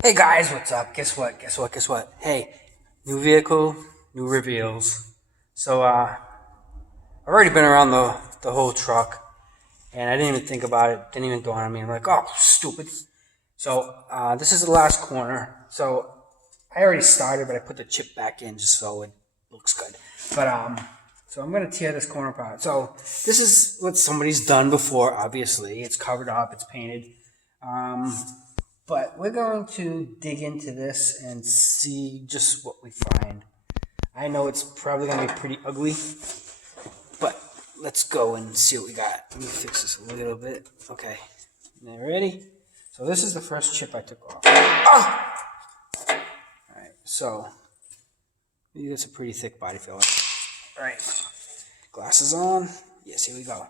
Hey guys, what's up? Guess what? Guess what? Guess what? Hey, new vehicle, new reveals. I've already been around the whole truck, and I didn't even think about it. Didn't even dawn on me. I'm like, oh, stupid. This is the last corner. So I already started, but I put the chip back in just so it looks good. So I'm gonna tear this corner apart. So this is what somebody's done before. Obviously, it's covered up, it's painted. But we're going to dig into this and see just what we find. I know it's probably going to be pretty ugly, but let's go and see what we got. Let me fix this a little bit. Okay, you ready? So this is the first chip I took off. Ah! All right, so that's a pretty thick body filler. All right, glasses on. Yes, here we go.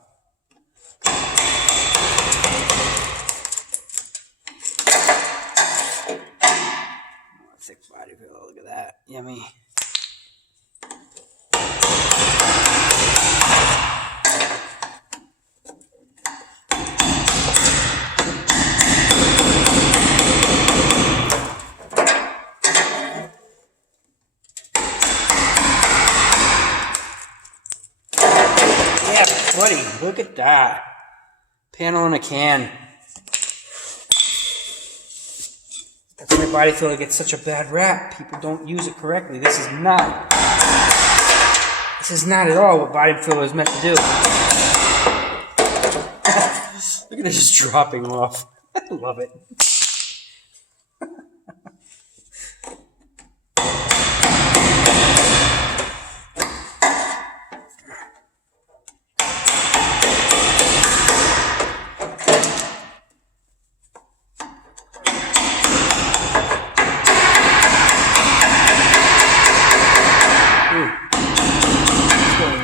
Thick body filler, look at that. Yummy. Yeah, buddy, look at that. Panel in a can. That's why body filler gets such a bad rap. People don't use it correctly. This is not at all what body filler is meant to do. Look at it just dropping off. I love it.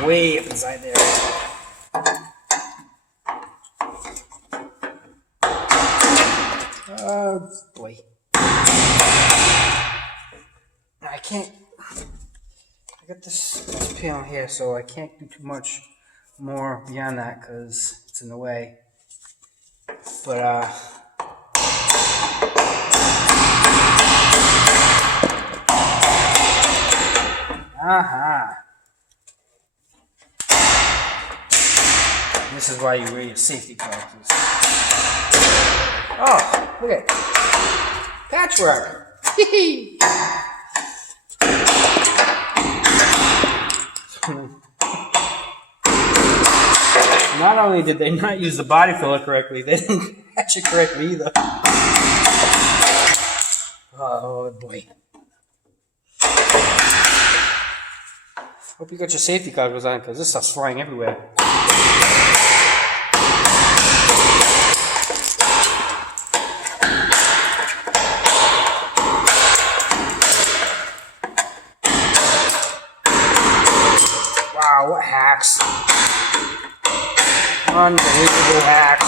Way up inside there. Oh boy. I can't. I got this panel here, so I can't do too much more beyond that because it's in the way. But this is why you wear your safety glasses. Oh, look at it. Patchwork. Not only did they not use the body filler correctly, they didn't patch it correctly either. Oh boy. Hope you got your safety goggles on because this stuff's flying everywhere. Wow, what hacks. Unbelievable hacks.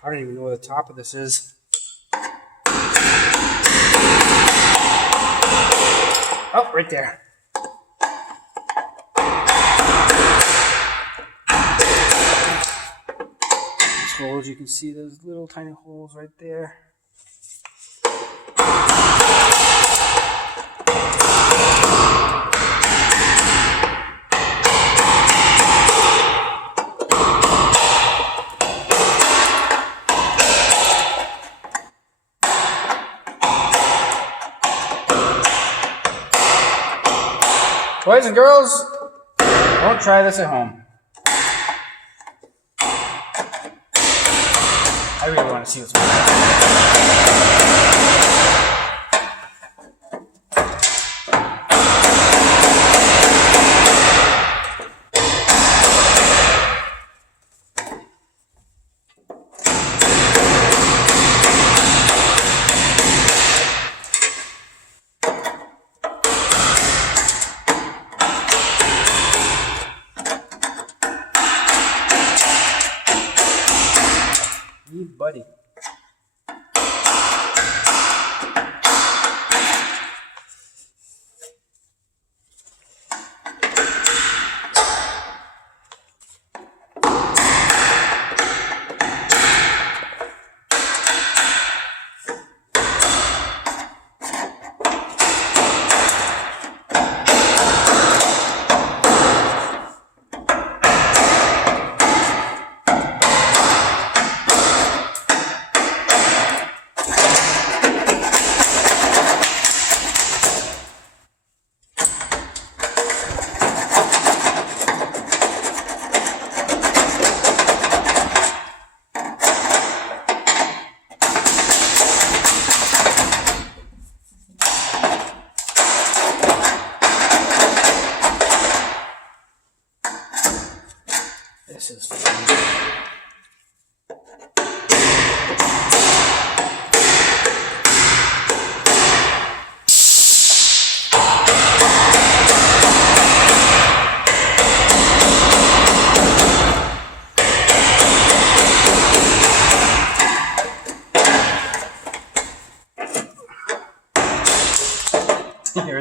I don't even know where the top of this is. Oh, right there. Holes, you can see those little tiny holes right there. Boys and girls, don't try this at home. I really want to see what's going buddy.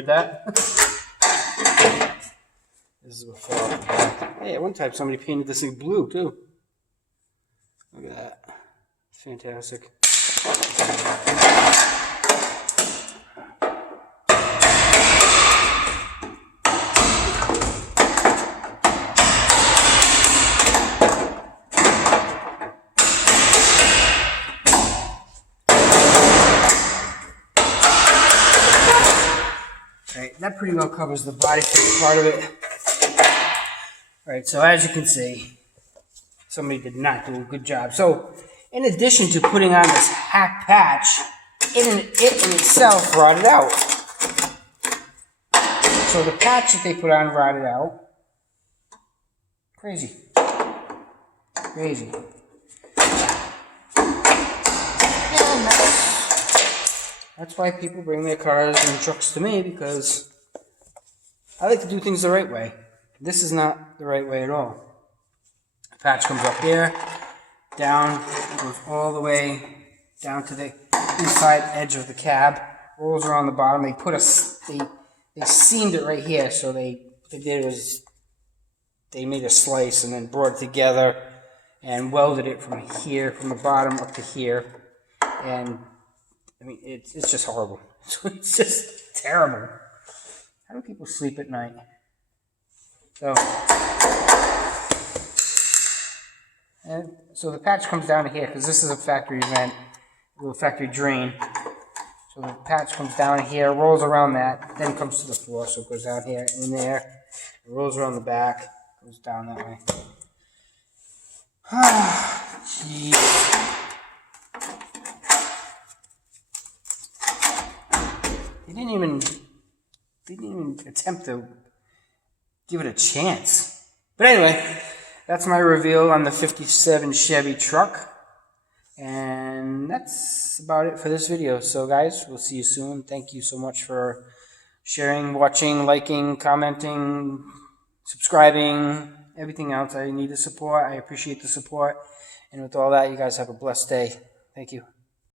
that. This is what fell off the back. Hey, at one time somebody painted this thing blue too. Look at that. Fantastic. Alright, that pretty well covers the body part of it. Alright, so as you can see, somebody did not do a good job. So, in addition to putting on this hack patch, it in itself rotted out. So the patch that they put on rotted out. Crazy. Crazy. That's why people bring their cars and trucks to me, because I like to do things the right way. This is not the right way at all. The patch comes up here, down, goes all the way down to the inside edge of the cab, rolls around the bottom. They put they seamed it right here, so what they did was they made a slice and then brought it together and welded it from here, from the bottom up to here. And I mean, it's just horrible. It's just terrible. How do people sleep at night? So the patch comes down to here, because this is a factory vent, a little factory drain. So the patch comes down here, rolls around that, then comes to the floor. So it goes down here, in there, it rolls around the back, goes down that way. Jeez. They didn't even attempt to give it a chance. But anyway, that's my reveal on the 57 Chevy truck. And that's about it for this video. So guys, we'll see you soon. Thank you so much for sharing, watching, liking, commenting, subscribing, everything else. I need the support. I appreciate the support. And with all that, you guys have a blessed day. Thank you.